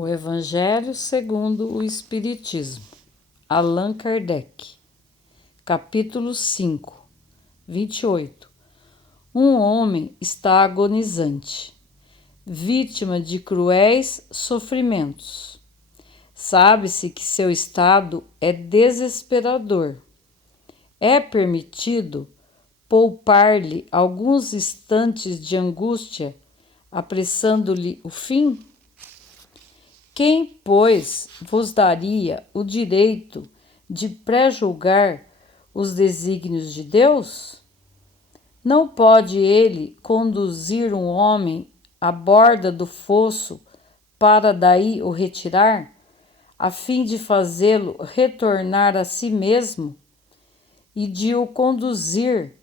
O Evangelho segundo o Espiritismo, Allan Kardec, capítulo 5, 28. Um homem está agonizante, vítima de cruéis sofrimentos. Sabe-se que seu estado é desesperador. É permitido poupar-lhe alguns instantes de angústia, apressando-lhe o fim? Quem, pois, vos daria o direito de pré-julgar os desígnios de Deus? Não pode ele conduzir um homem à borda do fosso para daí o retirar, a fim de fazê-lo retornar a si mesmo e de o conduzir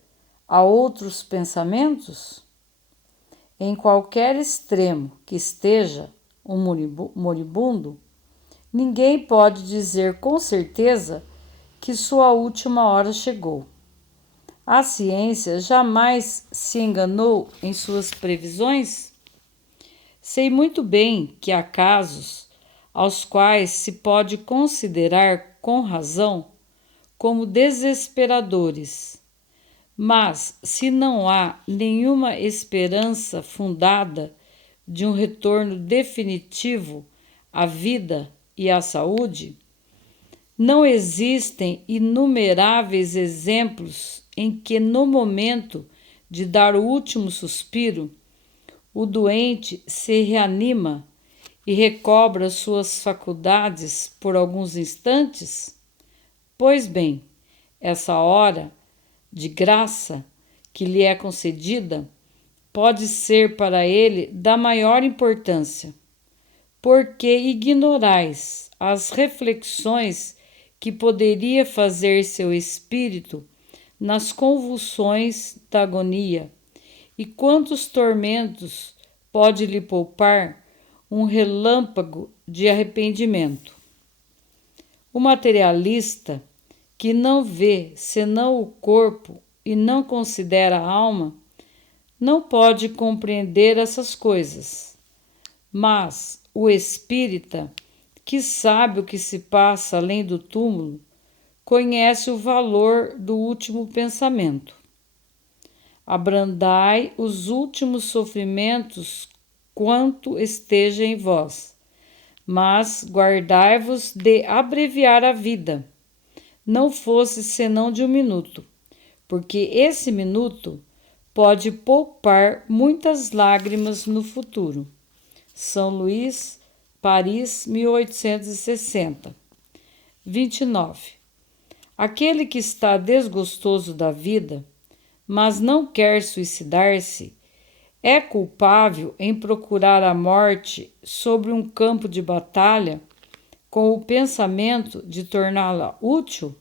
a outros pensamentos? Em qualquer extremo que esteja um moribundo, ninguém pode dizer com certeza que sua última hora chegou. A ciência jamais se enganou em suas previsões? Sei muito bem que há casos aos quais se pode considerar com razão como desesperadores, mas se não há nenhuma esperança fundada de um retorno definitivo à vida e à saúde, não existem inumeráveis exemplos em que, no momento de dar o último suspiro, o doente se reanima e recobra suas faculdades por alguns instantes? Pois bem, essa hora de graça que lhe é concedida pode ser para ele da maior importância, porque ignorais as reflexões que poderia fazer seu espírito nas convulsões da agonia, e quantos tormentos pode lhe poupar um relâmpago de arrependimento. O materialista, que não vê senão o corpo e não considera a alma, não pode compreender essas coisas, mas o espírita, que sabe o que se passa além do túmulo, conhece o valor do último pensamento. Abrandai os últimos sofrimentos quanto esteja em vós, mas guardai-vos de abreviar a vida, não fosse senão de 1 minuto, porque esse minuto pode poupar muitas lágrimas no futuro. São Luís, Paris, 1860. 29. Aquele que está desgostoso da vida, mas não quer suicidar-se, é culpável em procurar a morte sobre um campo de batalha com o pensamento de torná-la útil?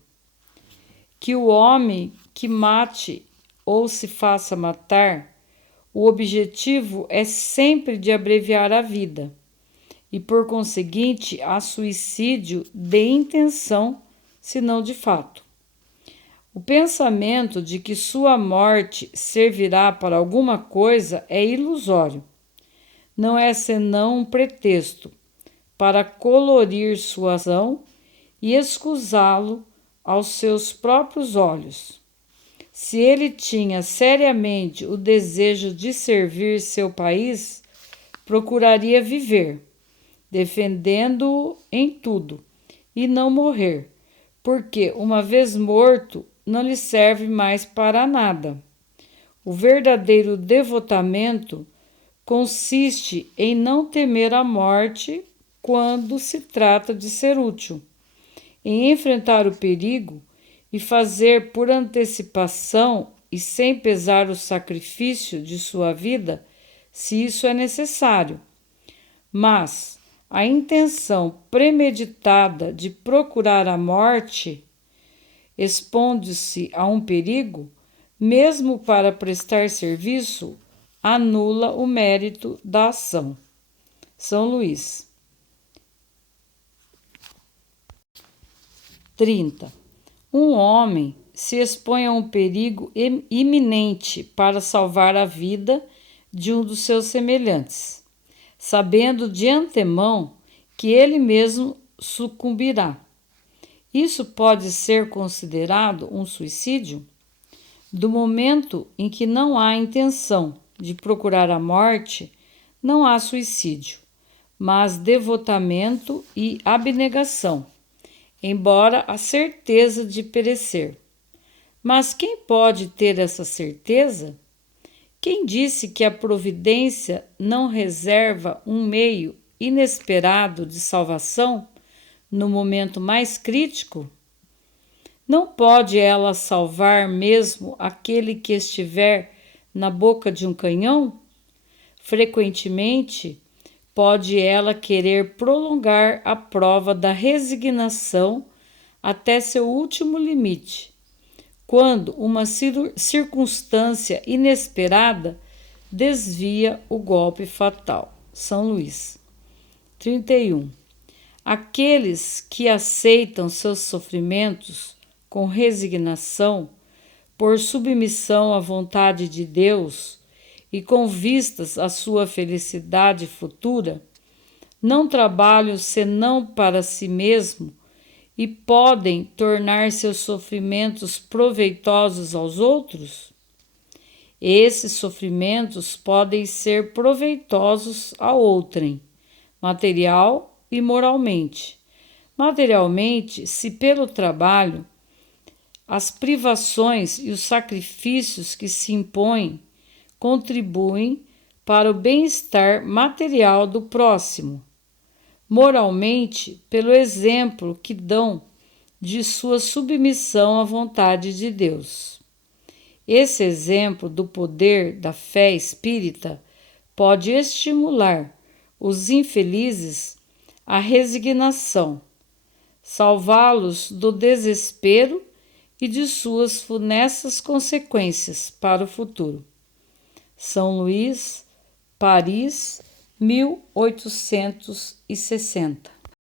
Que o homem que mate ou se faça matar, o objetivo é sempre de abreviar a vida, e por conseguinte há suicídio de intenção, se não de fato. O pensamento de que sua morte servirá para alguma coisa é ilusório. Não é senão um pretexto para colorir sua ação e escusá-lo aos seus próprios olhos. Se ele tinha seriamente o desejo de servir seu país, procuraria viver, defendendo-o em tudo, e não morrer, porque, uma vez morto, não lhe serve mais para nada. O verdadeiro devotamento consiste em não temer a morte quando se trata de ser útil, em enfrentar o perigo e fazer por antecipação e sem pesar o sacrifício de sua vida, se isso é necessário. Mas a intenção premeditada de procurar a morte, expondo-se a um perigo, mesmo para prestar serviço, anula o mérito da ação. São Luís. 30. Um homem se expõe a um perigo iminente para salvar a vida de um dos seus semelhantes, sabendo de antemão que ele mesmo sucumbirá. Isso pode ser considerado um suicídio? Do momento em que não há intenção de procurar a morte, não há suicídio, mas devotamento e abnegação, embora a certeza de perecer. Mas quem pode ter essa certeza? Quem disse que a providência não reserva um meio inesperado de salvação no momento mais crítico? Não pode ela salvar mesmo aquele que estiver na boca de um canhão? Frequentemente, pode ela querer prolongar a prova da resignação até seu último limite, quando uma circunstância inesperada desvia o golpe fatal. São Luís. 31. Aqueles que aceitam seus sofrimentos com resignação, por submissão à vontade de Deus e com vistas à sua felicidade futura, não trabalham senão para si mesmo e podem tornar seus sofrimentos proveitosos aos outros? Esses sofrimentos podem ser proveitosos a outrem, material e moralmente. Materialmente, se pelo trabalho, as privações e os sacrifícios que se impõem contribuem para o bem-estar material do próximo. Moralmente, pelo exemplo que dão de sua submissão à vontade de Deus. Esse exemplo do poder da fé espírita pode estimular os infelizes à resignação, salvá-los do desespero e de suas funestas consequências para o futuro. São Luís, Paris, 1860.